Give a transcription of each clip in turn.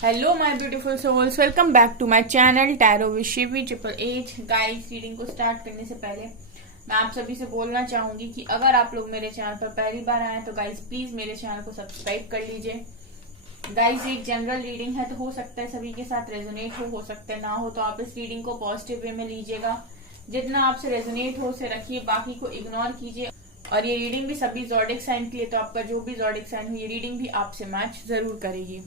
Hello my beautiful souls, welcome back to my channel tarot with Shivi 888। Guys, reading को start करने से पहले मैं आप सभी से बोलना चाहूंगी कि अगर आप लोग मेरे चैनल पर पहली बार आए तो गाइस प्लीज मेरे चैनल को सब्सक्राइब कर लीजिए। गाइस, एक जनरल रीडिंग है तो हो सकता है सभी के साथ रेजोनेट हो सकता है ना हो, तो आप इस रीडिंग को पॉजिटिव वे में लीजिएगा। जितना आपसे रेजोनेट हो उसे रखिए, बाकी को इग्नोर कीजिए। और ये रीडिंग भी सभी ज़ोडिक साइन के लिए, तो आपका जो भी ज़ोडिक साइन हो ये रीडिंग भी आपसे मैच जरूर करेगी।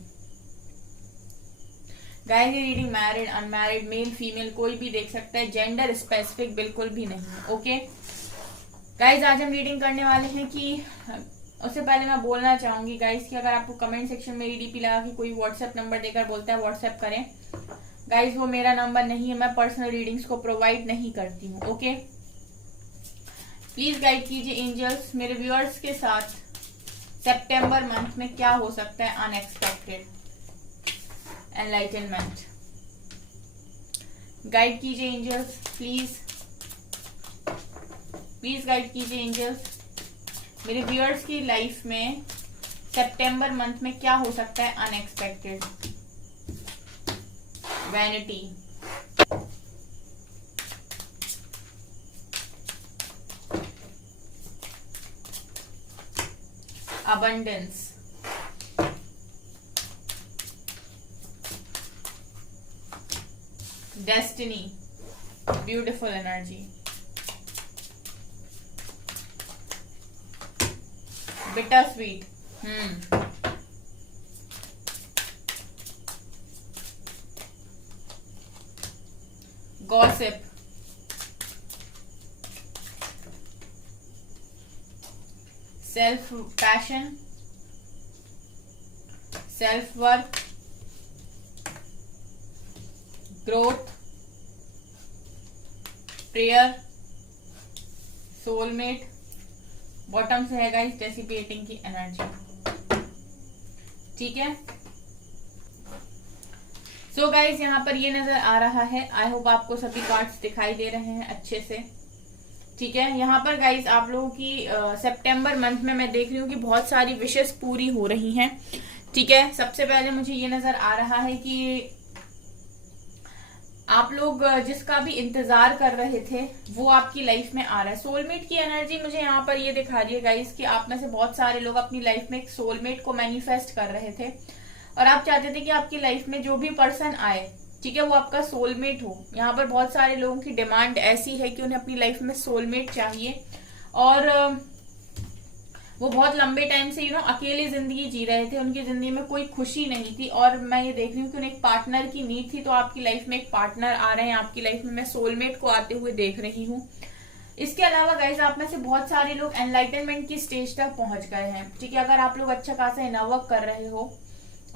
गाइस, ये reading married, unmarried, male female कोई भी देख सकता है, जेंडर स्पेसिफिक बिल्कुल भी नहीं। ओके गाइस, आज हम रीडिंग करने वाले हैं कि उससे पहले मैं बोलना चाहूंगी गाइस कि अगर आपको कमेंट सेक्शन में डीपी लगा के कोई व्हाट्सएप नंबर देकर बोलता है व्हाट्सएप करें, गाइस वो मेरा नंबर नहीं है, मैं पर्सनल रीडिंग्स को प्रोवाइड नहीं करती हूँ। ओके, प्लीज गाइड कीजिए एंजल्स मेरे व्यूअर्स के साथ सितंबर मंथ में क्या हो सकता है अनएक्सपेक्टेड। एनलाइटनमेंट गाइड कीजिए एंजल्स, प्लीज प्लीज गाइड कीजिए एंजल्स मेरे व्यूअर्स की लाइफ में सितंबर मंथ में क्या हो सकता है unexpected. Vanity, abundance, destiny, beautiful energy, bitter sweet, gossip, self passion, self worth, growth, prayer, soulmate, bottom से है गाइस डेसिपेटिंग की एनर्जी। ठीक है, सो गाइस यहाँ पर ये नजर आ रहा है, आई होप आपको सभी कार्ड्स दिखाई दे रहे हैं अच्छे से। ठीक है, यहाँ पर गाइस आप लोगों की सितंबर मंथ में मैं देख रही हूँ कि बहुत सारी विशेष पूरी हो रही हैं। ठीक है, सबसे पहले मुझे ये नजर आ रहा है कि आप लोग जिसका भी इंतजार कर रहे थे वो आपकी लाइफ में आ रहा है। सोलमेट की एनर्जी मुझे यहाँ पर ये दिखा रही है गाइस कि आप में से बहुत सारे लोग अपनी लाइफ में एक सोलमेट को मैनिफेस्ट कर रहे थे और आप चाहते थे कि आपकी लाइफ में जो भी पर्सन आए, ठीक है, वो आपका सोलमेट हो। यहाँ पर बहुत सारे लोगों की डिमांड ऐसी है कि उन्हें अपनी लाइफ में सोलमेट चाहिए और वो बहुत लंबे टाइम से अकेले जिंदगी जी रहे थे, उनकी जिंदगी में कोई खुशी नहीं थी और मैं ये देख रही हूँ कि उन्हें एक पार्टनर की नीड थी, तो आपकी लाइफ में एक पार्टनर आ रहे हैं आपकी लाइफ में, मैं सोलमेट को आते हुए देख रही हूँ। इसके अलावा गाइज आप में से बहुत सारे लोग एनलाइटनमेंट की स्टेज तक पहुंच गए हैं। ठीक है, अगर आप लोग अच्छा खासा इनर वर्क कर रहे हो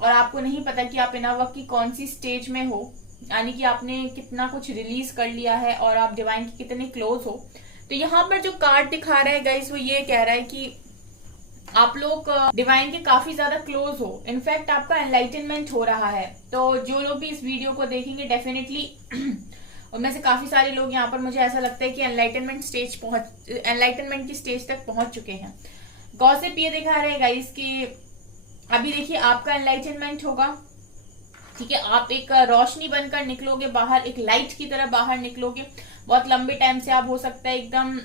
और आपको नहीं पता कि आप इनर वर्क की कौन सी स्टेज में हो, यानी कि आपने कितना कुछ रिलीज कर लिया है और आप डिवाइन के कितने क्लोज हो, तो यहाँ पर जो कार्ड दिखा रहा है गाइज वो ये कह रहा है कि आप लोग डिवाइन के काफी ज्यादा क्लोज हो। इनफैक्ट आपका एनलाइटनमेंट हो रहा है, तो जो लोग भी इस वीडियो को देखेंगे डेफिनेटली उनमें से काफी सारे लोग यहाँ पर मुझे ऐसा लगता है कि एनलाइटनमेंट की स्टेज तक पहुंच चुके हैं। गॉसिप ये दिखा रहे हैं गाइस कि अभी देखिए आपका एनलाइटनमेंट होगा। ठीक है, आप एक रोशनी बनकर निकलोगे बाहर, एक लाइट की तरह बाहर निकलोगे। बहुत लंबे टाइम से आप हो सकता है एकदम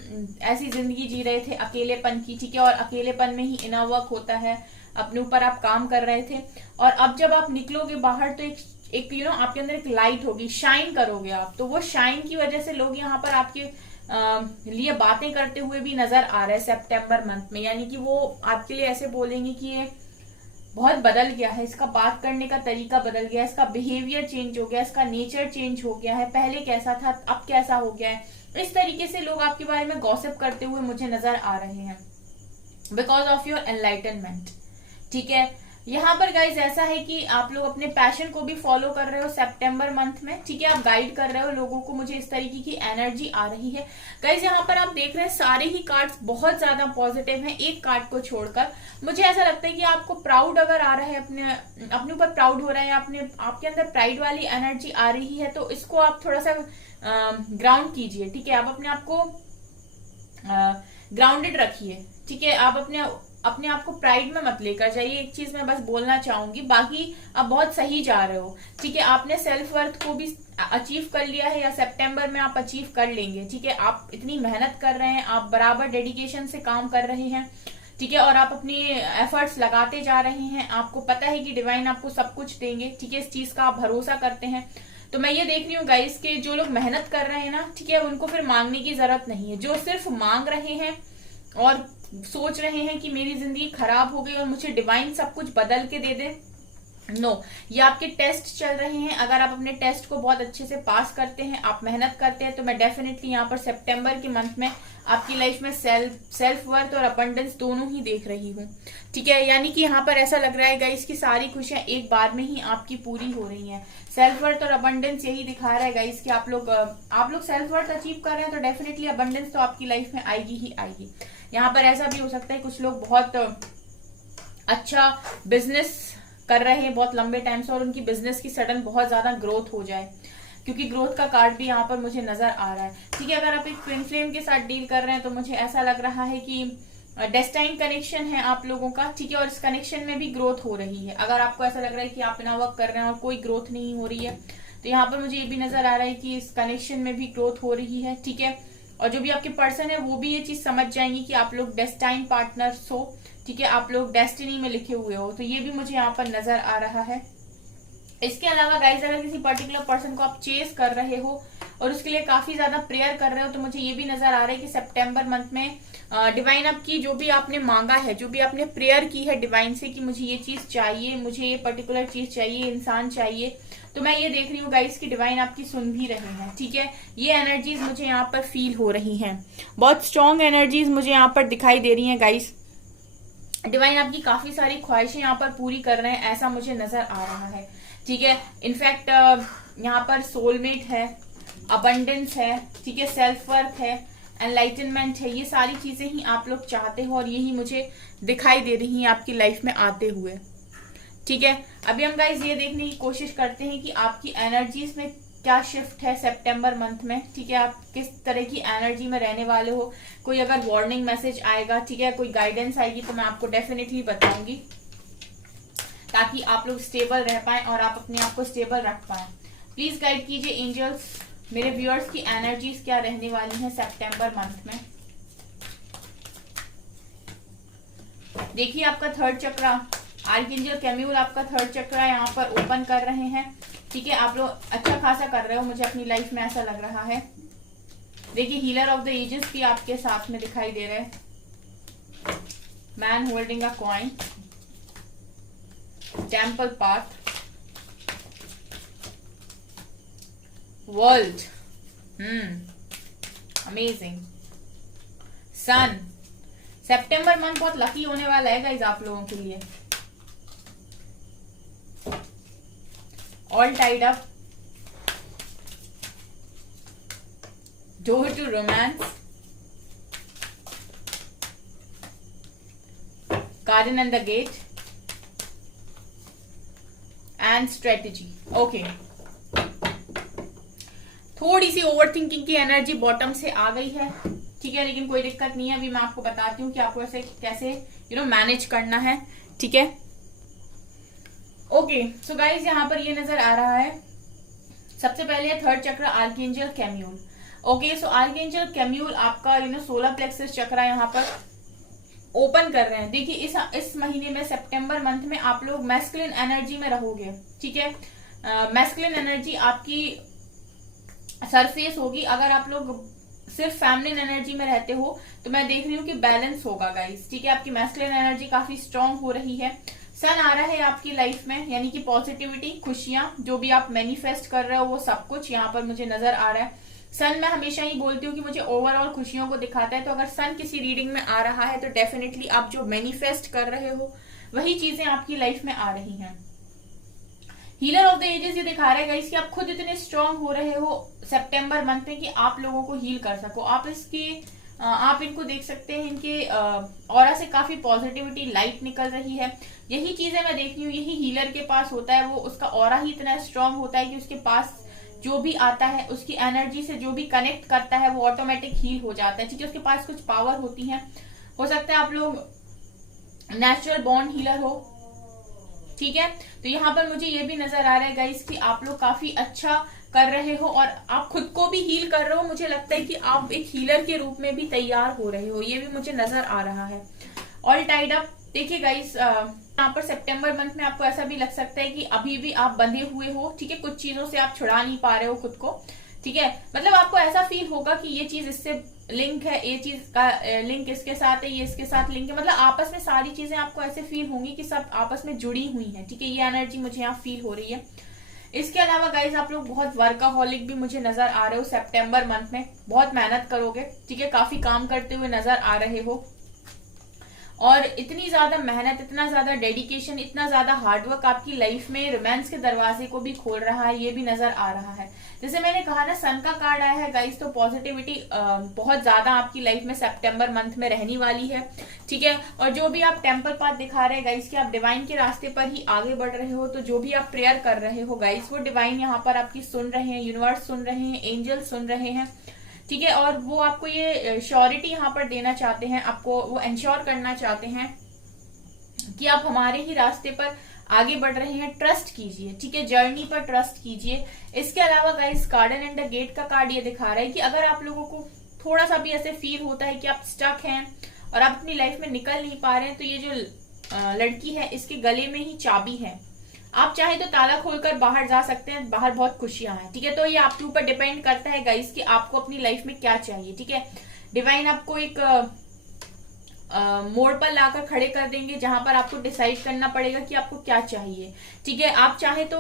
ऐसी जिंदगी जी रहे थे अकेलेपन की, ठीक है, और अकेलेपन में ही इनर वर्क होता है, अपने ऊपर आप काम कर रहे थे और अब जब आप निकलोगे बाहर तो एक आपके अंदर एक लाइट होगी, शाइन करोगे आप, तो वो शाइन की वजह से लोग यहाँ पर आपके लिए बातें करते हुए भी नजर आ रहे हैं सितंबर मंथ में, यानी कि वो आपके लिए ऐसे बोलेंगे कि ये बहुत बदल गया है, इसका बात करने का तरीका बदल गया है, इसका बिहेवियर चेंज हो गया, इसका नेचर चेंज हो गया है, पहले कैसा था अब कैसा हो गया है। इस तरीके से लोग आपके बारे में गॉसिप करते हुए मुझे नजर आ रहे हैं बिकॉज ऑफ योर एनलाइटनमेंट। ठीक है, यहाँ पर गाइज ऐसा है कि आप लोग अपने पैशन को भी फॉलो कर रहे हो सितंबर मंथ में। ठीक है, आप गाइड कर रहे हो लोगों को, मुझे इस तरीके की एनर्जी आ रही है गाइज। यहाँ पर आप देख रहे हैं सारे ही कार्ड्स बहुत ज्यादा पॉजिटिव हैं, एक कार्ड को छोड़कर। मुझे ऐसा लगता है कि आपको प्राउड अगर आ रहा है, अपने ऊपर प्राउड हो रहा है, आपके अंदर प्राइड वाली एनर्जी आ रही है, तो इसको आप थोड़ा सा ग्राउंड कीजिए। ठीक है, आप अपने आप को ग्राउंडेड रखिए। ठीक है, आप अपने अपने आप को प्राइड में मत लेकर जाइए, एक चीज मैं बस बोलना चाहूंगी। बाकी आप बहुत सही जा रहे हो, ठीक है। आपने सेल्फ वर्थ को भी अचीव कर लिया है, या सितंबर में आप अचीव कर लेंगे, ठीक है। आप इतनी मेहनत कर रहे हैं, आप बराबर डेडिकेशन से काम कर रहे हैं, ठीक है, और आप अपनी एफर्ट्स लगाते जा रहे हैं। आपको पता है कि डिवाइन आपको सब कुछ देंगे, ठीक है, इस चीज का आप भरोसा करते हैं। तो मैं ये देख रही हूँ गाइस के जो लोग मेहनत कर रहे हैं ना, ठीक है, उनको फिर मांगने की जरूरत नहीं है। जो सिर्फ मांग रहे हैं और सोच रहे हैं कि मेरी जिंदगी खराब हो गई और मुझे डिवाइन सब कुछ बदल के दे दे, नो ये आपके टेस्ट चल रहे हैं। अगर आप अपने टेस्ट को बहुत अच्छे से पास करते हैं, आप मेहनत करते हैं, तो मैं डेफिनेटली यहाँ पर सितंबर के मंथ में आपकी लाइफ में सेल्फ वर्थ और अबंडेंस दोनों ही देख रही हूँ, ठीक है। यानी कि यहाँ पर ऐसा लग रहा है गाइस की सारी खुशियां एक बार में ही आपकी पूरी हो रही हैं। सेल्फ वर्थ और अबंडेंस यही दिखा रहा है गाइस कि आप लोग सेल्फ वर्थ अचीव कर रहे हैं, तो डेफिनेटली अबंडेंस तो आपकी लाइफ में आएगी ही आएगी। यहाँ पर ऐसा भी हो सकता है कुछ लोग बहुत अच्छा बिजनेस कर रहे हैं बहुत लंबे टाइम से, और उनकी बिजनेस की सडन बहुत ज्यादा ग्रोथ हो जाए, क्योंकि ग्रोथ का कार्ड भी यहाँ पर मुझे नजर आ रहा है, ठीक है। अगर आप एक ट्विन फ्लेम के साथ डील कर रहे हैं, तो मुझे ऐसा लग रहा है कि डेस्टाइन कनेक्शन है आप लोगों का, ठीक है, और इस कनेक्शन में भी ग्रोथ हो रही है। अगर आपको ऐसा लग रहा है कि आप बिना वर्क कर रहे हैं और कोई ग्रोथ नहीं हो रही है, तो यहाँ पर मुझे ये भी नजर आ रहा है कि इस कनेक्शन में भी ग्रोथ हो रही है, ठीक है। और जो भी आपके पर्सन है वो भी ये चीज समझ जाएंगे कि आप लोग डेस्टाइन पार्टनर्स हो, ठीक है, आप लोग डेस्टिनी में लिखे हुए हो, तो ये भी मुझे यहाँ पर नजर आ रहा है। इसके अलावा गाइस अगर किसी पर्टिकुलर पर्सन को आप चेस कर रहे हो और उसके लिए काफी ज्यादा प्रेयर कर रहे हो, तो मुझे ये भी नजर आ रहा है कि सितंबर मंथ में डिवाइन आपकी जो भी आपने मांगा है, जो भी आपने प्रेयर की है डिवाइन से कि मुझे ये चीज चाहिए, मुझे ये पर्टिकुलर चीज चाहिए, इंसान चाहिए, तो मैं ये देख रही हूँ गाइस की डिवाइन आपकी सुन भी रहे हैं, ठीक है। ये एनर्जीज मुझे यहाँ पर फील हो रही हैं, बहुत स्ट्रॉन्ग एनर्जीज मुझे यहाँ पर दिखाई दे रही हैं गाइस। डिवाइन आपकी काफी सारी ख्वाहिशें यहाँ पर पूरी कर रहे हैं, ऐसा मुझे नजर आ रहा है, ठीक है। इनफैक्ट यहाँ पर सोलमेट है, अबंडेंस है, ठीक है, सेल्फ वर्थ है, एनलाइटनमेंट है, ये सारी चीजें ही आप लोग चाहते हो और यही मुझे दिखाई दे रही है आपकी लाइफ में आते हुए, ठीक है। अभी हम गाइस ये देखने की कोशिश करते हैं कि आपकी एनर्जीज में क्या शिफ्ट है सितंबर मंथ में, ठीक है। आप किस तरह की एनर्जी में रहने वाले हो, कोई अगर वार्निंग मैसेज आएगा, ठीक है, कोई गाइडेंस आएगी, तो मैं आपको डेफिनेटली बताऊंगी, ताकि आप लोग स्टेबल रह पाए और आप अपने आप को स्टेबल रख पाए। प्लीज गाइड कीजिए एंजल्स, मेरे व्यूअर्स की एनर्जीज क्या रहने वाली हैं सितंबर मंथ में। देखिए आपका थर्ड चक्रा, आर्कएंजल कैम्यूल आपका थर्ड चक्रा यहाँ पर ओपन कर रहे हैं, ठीक है। आप लोग अच्छा खासा कर रहे हो, मुझे अपनी लाइफ में ऐसा लग रहा है। देखिए हीलर ऑफ द एजेस भी आपके साथ में दिखाई दे रहे हैं, man holding a coin, temple path, world, amazing, sun. सितंबर मंथ बहुत लकी होने वाला है गाइस आप लोगों के लिए। All tied up, door to romance, garden and the gate, and strategy. Okay, थोड़ी सी ओवर थिंकिंग की एनर्जी बॉटम से आ गई है, ठीक है, लेकिन कोई दिक्कत नहीं है। अभी मैं आपको बताती हूँ कि आपको ऐसे कैसे मैनेज करना है, ठीक है। ओके सो गाइज यहाँ पर ये नजर आ रहा है, सबसे पहले थर्ड चक्र आर्कएंजल कैम्यूल। ओके सो आर्कएंजल कैम्यूल आपका सोलर प्लेक्सस चक्र यहाँ पर ओपन कर रहे हैं। देखिए इस महीने में सितंबर मंथ में आप लोग मैस्कुलिन एनर्जी में रहोगे, ठीक है। मैस्कुलिन एनर्जी आपकी सरफेस होगी। अगर आप लोग सिर्फ फेमिनिन एनर्जी में रहते हो, तो मैं देख रही हूँ कि बैलेंस होगा गाइस, ठीक है। आपकी मैस्कुलिन एनर्जी काफी स्ट्रांग हो रही है। सन आ रहा है आपकी लाइफ में, यानी कि पॉजिटिविटी, खुशियां, जो भी आप मैनिफेस्ट कर रहे हो वो सब कुछ यहाँ पर मुझे नजर आ रहा है। सन मैं हमेशा ही बोलती हूँ कि मुझे ओवरऑल खुशियों को दिखाता है, तो अगर सन किसी रीडिंग में आ रहा है तो डेफिनेटली आप जो मैनिफेस्ट कर रहे हो वही चीजें आपकी लाइफ में आ रही हैं। हीलर ऑफ द एजेस ये दिखा रहा है गाइस कि आप खुद इतने स्ट्रांग हो रहे हो सितंबर मंथ में कि आप लोगों को हील कर सको। आप इनको देख सकते हैं, इनके ऑरा से काफी पॉजिटिविटी, लाइट निकल रही है। यही चीजें मैं देख रही हूँ, यही हीलर के पास होता है, वो उसका ऑरा ही इतना स्ट्रांग होता है कि उसके पास जो भी आता है, उसकी एनर्जी से जो भी कनेक्ट करता है वो ऑटोमेटिक हील हो जाता है, ठीक है। उसके पास कुछ पावर होती है। हो सकता है आप लोग नेचुरल बॉर्न हीलर हो, ठीक है। तो यहाँ पर मुझे ये भी नजर आ रहा है गाइस कि आप लोग काफी अच्छा कर रहे हो और आप खुद को भी हील कर रहे हो। मुझे लगता है कि आप एक हीलर के रूप में भी तैयार हो रहे हो, ये भी मुझे नजर आ रहा है। All tied up. देखिए गाइस, यहाँ पर सितंबर मंथ में आपको ऐसा भी लग सकता है कि अभी भी आप बंधे हुए हो, ठीक है, कुछ चीजों से आप छुड़ा नहीं पा रहे हो खुद को, ठीक है। मतलब आपको ऐसा फील होगा कि ये चीज इससे लिंक है, ये चीज का लिंक इसके साथ है, ये इसके साथ लिंक है, मतलब आपस में सारी चीजें आपको ऐसे फील होंगी कि सब आपस में जुड़ी हुई हैं, ठीक है। ये एनर्जी मुझे यहाँ फील हो रही है। इसके अलावा गाइज आप लोग बहुत वर्काहॉलिक भी मुझे नजर आ रहे हो सितंबर मंथ में, बहुत मेहनत करोगे, ठीक है, काफी काम करते हुए नजर आ रहे हो। और इतनी ज्यादा मेहनत, इतना ज्यादा डेडिकेशन, इतना ज्यादा हार्डवर्क आपकी लाइफ में रोमांस के दरवाजे को भी खोल रहा है, ये भी नजर आ रहा है। जैसे मैंने कहा ना, सन का कार्ड आया है गाइस, तो पॉजिटिविटी बहुत ज्यादा आपकी लाइफ में सितंबर मंथ में रहने वाली है, ठीक है। और जो भी आप टेम्पल पाथ दिखा रहे हैं गाइस कि आप डिवाइन के रास्ते पर ही आगे बढ़ रहे हो, तो जो भी आप प्रेयर कर रहे हो गाइस, वो डिवाइन यहाँ पर आपकी सुन रहे हैं, यूनिवर्स सुन रहे हैं, एंजल सुन रहे हैं, ठीक है। और वो आपको ये श्योरिटी यहाँ पर देना चाहते हैं, आपको वो इंश्योर करना चाहते हैं कि आप हमारे ही रास्ते पर आगे बढ़ रहे हैं, ट्रस्ट कीजिए, ठीक है, जर्नी पर ट्रस्ट कीजिए। इसके अलावा guys, garden and the gate का कार्ड ये दिखा रहा है कि अगर आप लोगों को थोड़ा सा भी ऐसे फील होता है कि आप स्टक हैं और आप अपनी लाइफ में निकल नहीं पा रहे हैं, तो ये जो लड़की है इसके गले में ही चाबी है, आप चाहे तो ताला खोलकर बाहर जा सकते हैं, बाहर बहुत खुशियां हैं, ठीक है। तो ये आपके ऊपर डिपेंड करता है गाइस कि आपको अपनी लाइफ में क्या चाहिए, ठीक है। डिवाइन आपको एक मोड़ पर लाकर खड़े कर देंगे जहां पर आपको डिसाइड करना पड़ेगा कि आपको क्या चाहिए, ठीक है। आप चाहे तो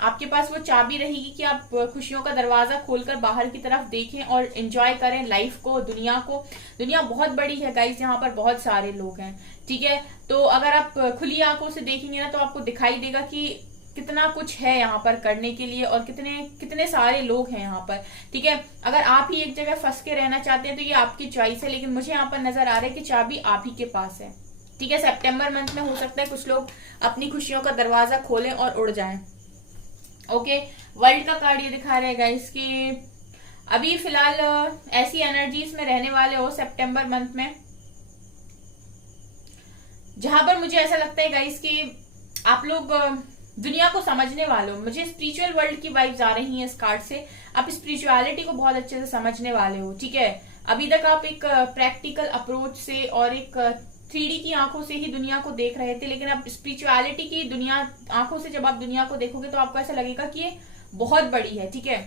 आपके पास वो चाबी रहेगी कि आप खुशियों का दरवाजा खोलकर बाहर की तरफ देखें और एंजॉय करें लाइफ को, दुनिया को। दुनिया बहुत बड़ी है गाइस, यहाँ पर बहुत सारे लोग हैं, ठीक है। तो अगर आप खुली आंखों से देखेंगे ना, तो आपको दिखाई देगा कि कितना कुछ है यहाँ पर करने के लिए और कितने कितने सारे लोग हैं यहाँ पर, ठीक है। अगर आप ही एक जगह फंस के रहना चाहते हैं तो ये आपकी चॉइस है, लेकिन मुझे यहाँ पर नजर आ रहा है कि चाबी आप ही के पास है, ठीक है। सितंबर मंथ में हो सकता है कुछ लोग अपनी खुशियों का दरवाजा खोलें और उड़ जाएं। ओके, वर्ल्ड का कार्ड ये दिखा रहेगा इसकी अभी फिलहाल ऐसी एनर्जीज में रहने वाले हो सितंबर मंथ में, जहां पर मुझे ऐसा लगता है गाइस कि आप लोग दुनिया को समझने वाले हो। मुझे स्पिरिचुअल वर्ल्ड की वाइब्स आ रही हैं इस कार्ड से, आप स्पिरिचुअलिटी को बहुत अच्छे से समझने वाले हो, ठीक है। अभी तक आप एक प्रैक्टिकल अप्रोच से और एक 3D की आंखों से ही दुनिया को देख रहे थे, लेकिन अब स्पिरिचुअलिटी की दुनिया आंखों से जब आप दुनिया को देखोगे तो आपको ऐसा लगेगा कि ये बहुत बड़ी है, ठीक है।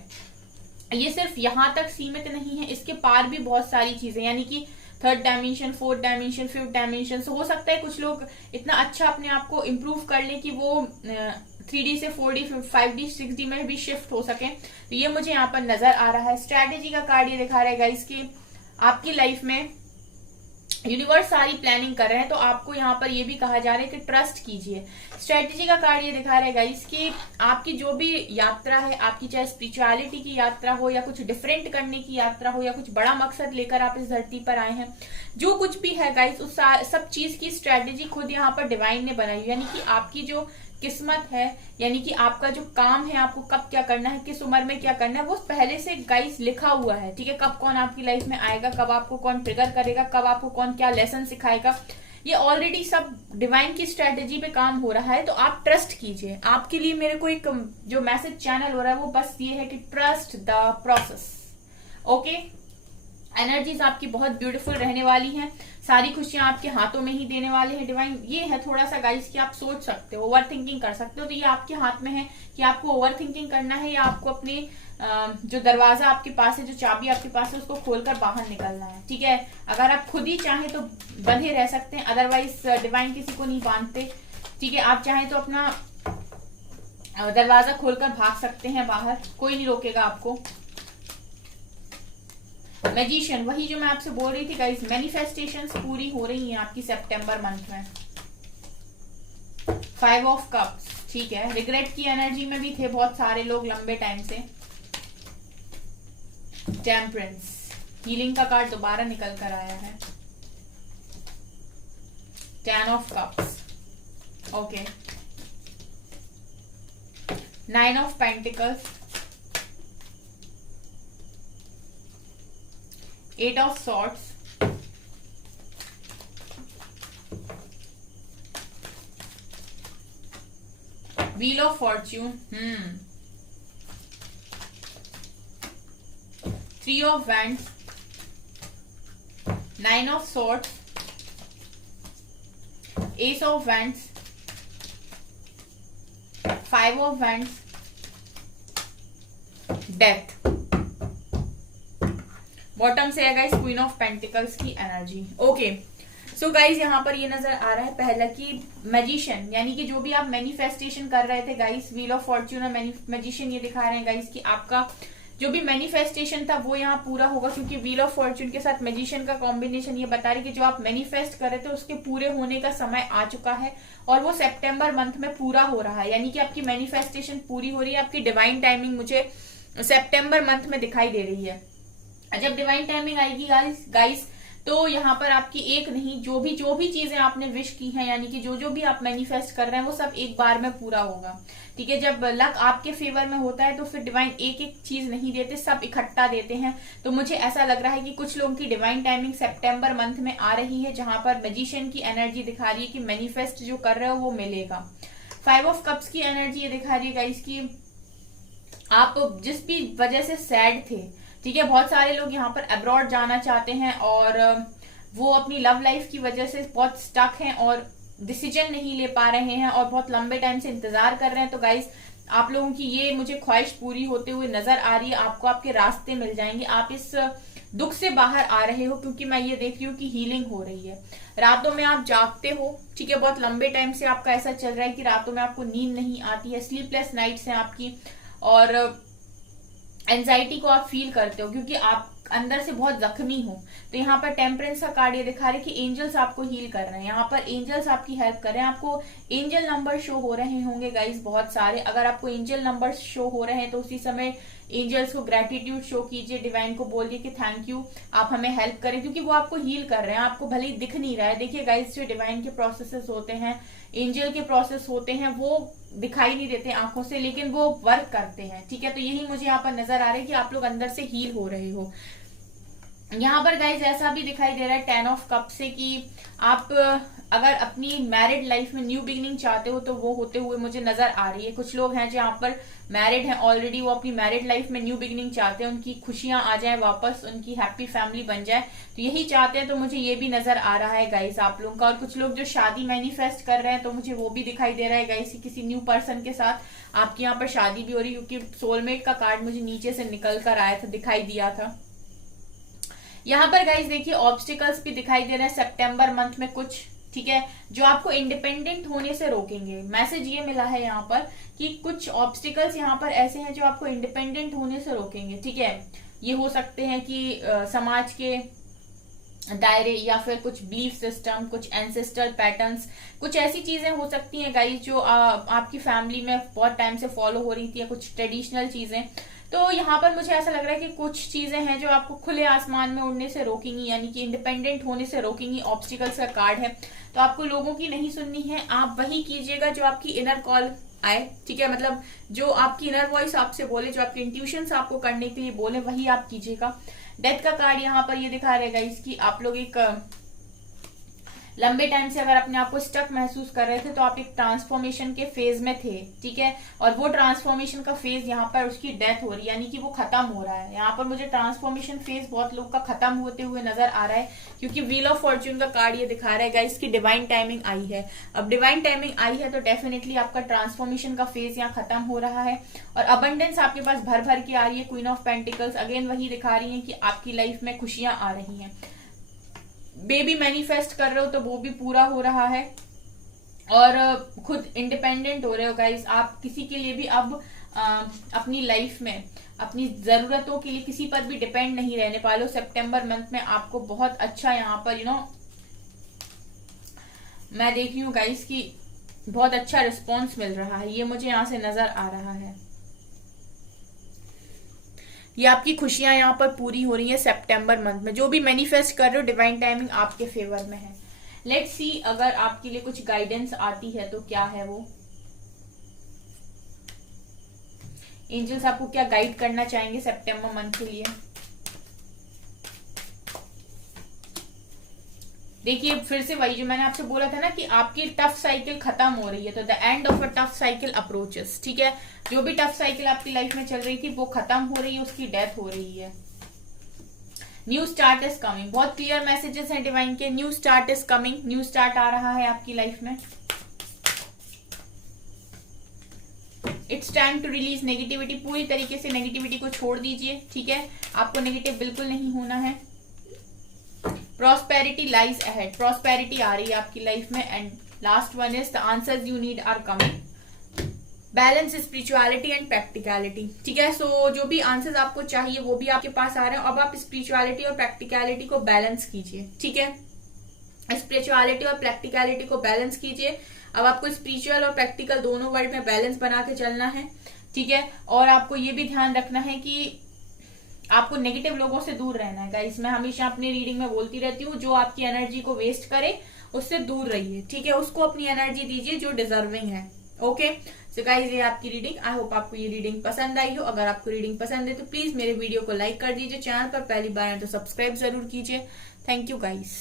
ये सिर्फ यहाँ तक सीमित नहीं है, इसके पार भी बहुत सारी चीजें, यानी कि third dimension, fourth dimension, fifth dimension. हो सकता है कुछ लोग इतना अच्छा अपने आप को इम्प्रूव कर लें कि वो 3D से 4D, 5D, 6D में भी शिफ्ट हो सके। तो ये मुझे यहाँ पर नजर आ रहा है। स्ट्रैटेजी का कार्ड ये दिखा रहा है गाइस कि आपकी लाइफ में यूनिवर्स सारी प्लानिंग कर रहे हैं, तो आपको यहाँ पर ये भी कहा जा रहा है कि ट्रस्ट कीजिए। स्ट्रेटेजी का कार्ड ये दिखा रहा है गाइस कि आपकी जो भी यात्रा है, आपकी चाहे स्पिरिचुअलिटी की यात्रा हो या कुछ डिफरेंट करने की यात्रा हो या कुछ बड़ा मकसद लेकर आप इस धरती पर आए हैं, जो कुछ भी है गाइस, उस सब चीज की स्ट्रेटेजी खुद यहाँ पर डिवाइन ने बनाई, यानी कि आपकी जो किस्मत है, यानी कि आपका जो काम है, आपको कब क्या करना है, किस उम्र में क्या करना है, वो पहले से गाइस लिखा हुआ है, ठीक है। कब कौन आपकी लाइफ में आएगा, कब आपको कौन ट्रिगर करेगा, कब आपको कौन क्या लेसन सिखाएगा, ये ऑलरेडी सब डिवाइन की स्ट्रेटेजी पे काम हो रहा है। तो आप ट्रस्ट कीजिए। आपके लिए मेरे को एक जो मैसेज चैनल हो रहा है वो बस ये है कि trust the process. Okay, energies आपकी बहुत ब्यूटीफुल रहने वाली हैं, सारी खुशियां आपके हाथों में ही देने वाले हैं डिवाइन। ये है थोड़ा सा गाइस कि आप सोच सकते हो, ओवर थिंकिंग कर सकते हो, तो ये आपके हाथ में है कि आपको ओवर थिंकिंग करना है या आपको अपने जो दरवाजा आपके पास है, जो चाबी आपके पास है, उसको खोलकर बाहर निकलना है, ठीक है। अगर आप खुद ही चाहें तो बंधे रह सकते हैं, अदरवाइज डिवाइन किसी को नहीं बांधते, ठीक है। आप चाहें तो अपना दरवाजा खोलकर भाग सकते हैं बाहर, कोई नहीं रोकेगा आपको। मैजिशियन, वही जो मैं आपसे बोल रही थी गाइस, मैनिफेस्टेशंस पूरी हो रही हैं आपकी सितंबर मंथ में। 5 ऑफ कप्स, ठीक है। रिग्रेट की एनर्जी में भी थे बहुत सारे लोग लंबे टाइम से। टेम्परेंस, हीलिंग का कार्ड दोबारा निकल कर आया है। 10 of cups, okay. 9 of pentacles, 8 of swords, wheel of Fortune, 3 of wands, 9 of swords, S of wands, 5 of wands, death. Bottom से है गाइस क्वीन ऑफ पेंटिकल्स की एनर्जी। ओके, सो गाइज यहाँ पर ये नजर आ रहा है पहला कि मैजिशियन, यानी कि जो भी आप मैनिफेस्टेशन कर रहे थे गाइस, व्हील ऑफ फॉर्च्यून और मैजिशियन ये दिखा रहे हैं गाइस कि आपका जो भी मैनिफेस्टेशन था वो यहाँ पूरा होगा, क्योंकि व्हील ऑफ फॉर्च्यून के साथ मैजिशियन का कॉम्बिनेशन ये बता रही कि जो आप मैनिफेस्ट कर रहे थे उसके पूरे होने का समय आ चुका है और वो सितंबर मंथ में पूरा हो रहा है, यानी कि आपकी मैनिफेस्टेशन पूरी हो रही है। आपकी डिवाइन टाइमिंग मुझे सितंबर मंथ में दिखाई दे रही है। जब डिवाइन टाइमिंग आएगी गाइस तो यहाँ पर आपकी एक नहीं, जो भी चीजें आपने विश की हैं, यानी कि जो भी आप मैनिफेस्ट कर रहे हैं वो सब एक बार में पूरा होगा। ठीक है, जब लक आपके फेवर में होता है तो फिर डिवाइन एक एक चीज नहीं देते, सब इकट्ठा देते हैं। तो मुझे ऐसा लग रहा है कि कुछ लोगों की डिवाइन टाइमिंग सितंबर मंथ में आ रही है, जहां पर मैजिशियन की एनर्जी दिखा रही है कि मैनिफेस्ट जो कर रहे हो वो मिलेगा। 5 ऑफ कप्स की एनर्जी ये दिखा रही है गाइस कि आप जिस भी वजह से सैड थे, ठीक है, बहुत सारे लोग यहाँ पर अब्रॉड जाना चाहते हैं और वो अपनी लव लाइफ की वजह से बहुत स्टक हैं और डिसीजन नहीं ले पा रहे हैं और बहुत लंबे टाइम से इंतजार कर रहे हैं। तो गाइस आप लोगों की ये मुझे ख्वाहिश पूरी होते हुए नजर आ रही है, आपको आपके रास्ते मिल जाएंगे, आप इस दुख से बाहर आ रहे हो, क्योंकि मैं ये देख रही हूँ कि हीलिंग हो रही है। रातों में आप जागते हो, ठीक है, बहुत लंबे टाइम से आपका ऐसा चल रहा है कि रातों में आपको नींद नहीं आती है, स्लीपलेस नाइट्स हैं आपकी और एंजाइटी को आप फील करते हो क्योंकि आप अंदर से बहुत जख्मी हो। तो यहाँ पर टेम्परेंस का कार्ड ये दिखा रहे हैं कि एंजल्स आपको हील कर रहे हैं, यहाँ पर एंजल्स आपकी हेल्प कर रहे हैं। आपको एंजल नंबर शो हो रहे होंगे गाइस बहुत सारे। अगर आपको एंजल नंबर शो हो रहे हैं तो उसी समय एंजल्स को ग्रेटिट्यूड शो कीजिए, डिवाइन को बोलिए कि थैंक यू, आप हमें हेल्प करें, क्योंकि वो आपको हील कर रहे हैं। आपको भले ही दिख नहीं रहा है। देखिए गाइस, जो डिवाइन के प्रोसेसेस होते हैं, एंजल के प्रोसेस होते हैं, वो दिखाई नहीं देते आंखों से, लेकिन वो वर्क करते हैं। ठीक है, तो यही मुझे यहाँ पर नजर आ रहा है कि आप लोग अंदर से हील हो रहे हो। यहाँ पर गाइज ऐसा भी दिखाई दे रहा है 10 ऑफ कप से कि आप अगर अपनी मैरिड लाइफ में न्यू बिगिनिंग चाहते हो तो वो होते हुए मुझे नजर आ रही है। कुछ लोग हैं जहाँ पर मैरिड हैं ऑलरेडी, वो अपनी मैरिड लाइफ में न्यू बिगिनिंग चाहते हैं, उनकी खुशियां आ जाए वापस, उनकी हैप्पी फैमिली बन जाए, तो यही चाहते हैं। तो मुझे ये भी नजर आ रहा है गाइस आप लोगों का। और कुछ लोग जो शादी मैनिफेस्ट कर रहे हैं तो मुझे वो भी दिखाई दे रहा है गाइस, किसी न्यू पर्सन के साथ आपकी यहाँ पर शादी भी हो रही है, क्योंकि सोलमेट का कार्ड मुझे नीचे से निकल कर आया था, दिखाई दिया था। यहाँ पर गाइस देखिए ऑब्स्टिकल्स भी दिखाई दे रहे हैं सितंबर मंथ में कुछ, ठीक है, जो आपको इंडिपेंडेंट होने से रोकेंगे। मैसेज ये मिला है यहाँ पर कि कुछ ऑब्स्टिकल्स यहाँ पर ऐसे हैं जो आपको इंडिपेंडेंट होने से रोकेंगे। ठीक है, ये हो सकते हैं कि समाज के दायरे या फिर कुछ बिलीफ सिस्टम, कुछ एंसेस्टर पैटर्न्स, कुछ ऐसी चीजें हो सकती हैं गाइस जो आपकी फैमिली में बहुत टाइम से फॉलो हो रही थी, या कुछ ट्रेडिशनल चीजें। तो यहाँ पर मुझे ऐसा लग रहा है कि कुछ चीजें हैं जो आपको खुले आसमान में उड़ने से रोकेंगी, यानी कि इंडिपेंडेंट होने से रोकेंगी। ऑब्स्टिकल्स का कार्ड है, तो आपको लोगों की नहीं सुननी है, आप वही कीजिएगा जो आपकी इनर कॉल आए। ठीक है, मतलब जो आपकी इनर वॉइस आपसे बोले, जो आपके इंट्यूशंस आपको करने के लिए बोले, वही आप कीजिएगा। डेथ का कार्ड यहाँ पर ये दिखा रहेगा इसकी, आप लोग एक लंबे टाइम से अगर अपने आप को स्टक महसूस कर रहे थे तो आप एक ट्रांसफॉर्मेशन के फेज में थे। ठीक है, और वो ट्रांसफॉर्मेशन का फेज यहाँ पर उसकी डेथ हो रही है, यानी कि वो खत्म हो रहा है। यहाँ पर मुझे ट्रांसफॉर्मेशन फेज बहुत लोग का खत्म होते हुए नजर आ रहा है, क्योंकि व्हील ऑफ फॉर्च्यून का कार्ड ये दिखा रहा है इसकी डिवाइन टाइमिंग आई है। अब डिवाइन टाइमिंग आई है तो डेफिनेटली आपका ट्रांसफॉर्मेशन का फेज यहाँ खत्म हो रहा है और अबंडेंस आपके पास भर भर के आ रही है। क्वीन ऑफ पेंटिकल्स अगेन वही दिखा रही है कि आपकी लाइफ में खुशियां आ रही हैं। बेबी मैनिफेस्ट कर रहे हो तो वो भी पूरा हो रहा है और खुद इंडिपेंडेंट हो रहे हो गाइस। आप किसी के लिए भी अब अपनी लाइफ में अपनी जरूरतों के लिए किसी पर भी डिपेंड नहीं रहने पालो। सितंबर मंथ में आपको बहुत अच्छा यहाँ पर मैं देख रही हूँ गाइस कि बहुत अच्छा रिस्पॉन्स मिल रहा है, ये मुझे यहाँ से नजर आ रहा है। ये आपकी खुशियां यहाँ पर पूरी हो रही है सितंबर मंथ में। जो भी मैनिफेस्ट कर रहे हो डिवाइन टाइमिंग आपके फेवर में है। लेट्स सी अगर आपके लिए कुछ गाइडेंस आती है तो क्या है वो। एंजल्स आपको क्या गाइड करना चाहेंगे सितंबर मंथ के लिए। देखिए फिर से वही जो मैंने आपसे बोला था ना कि आपकी टफ साइकिल खत्म हो रही है, तो the end of a tough cycle approaches. ठीक है, जो भी टफ साइकिल आपकी लाइफ में चल रही थी वो खत्म हो रही है, उसकी डेथ हो रही है। न्यू स्टार्ट इज कमिंग, बहुत क्लियर मैसेजेस हैं डिवाइन के। New start is coming, new start आ रहा है आपकी लाइफ में। It's time to release negativity, पूरी तरीके से नेगेटिविटी को छोड़ दीजिए। ठीक है, आपको नेगेटिव बिल्कुल नहीं होना है। प्रॉस्पेरिटी लाइज अहेड, प्रॉस्पेरिटी आ रही है आपकी लाइफ में। And last one is the answers you need are coming. Balance spirituality and practicality. ठीक है, सो जो भी आंसर्स आपको चाहिए वो भी आपके पास आ रहे हैं। अब आप स्पिरिचुअलिटी और प्रैक्टिकलिटी को बैलेंस कीजिए। ठीक है, स्पिरिचुअलिटी और प्रैक्टिकलिटी को बैलेंस कीजिए। अब आपको स्पिरिचुअल और प्रैक्टिकल दोनों वर्ड में बैलेंस बना के चलना है। ठीक है, और आपको ये भी ध्यान रखना है कि आपको नेगेटिव लोगों से दूर रहना है गाइस। मैं हमेशा अपनी रीडिंग में बोलती रहती हूँ, जो आपकी एनर्जी को वेस्ट करे उससे दूर रहिए। ठीक है, उसको अपनी एनर्जी दीजिए जो डिजर्विंग है। ओके, सो गाइस ये आपकी रीडिंग। आई होप आपको ये रीडिंग पसंद आई हो। अगर आपको रीडिंग पसंद है तो प्लीज मेरे वीडियो को लाइक कर दीजिए। चैनल पर पहली बार है तो सब्सक्राइब जरूर कीजिए। Thank you guys.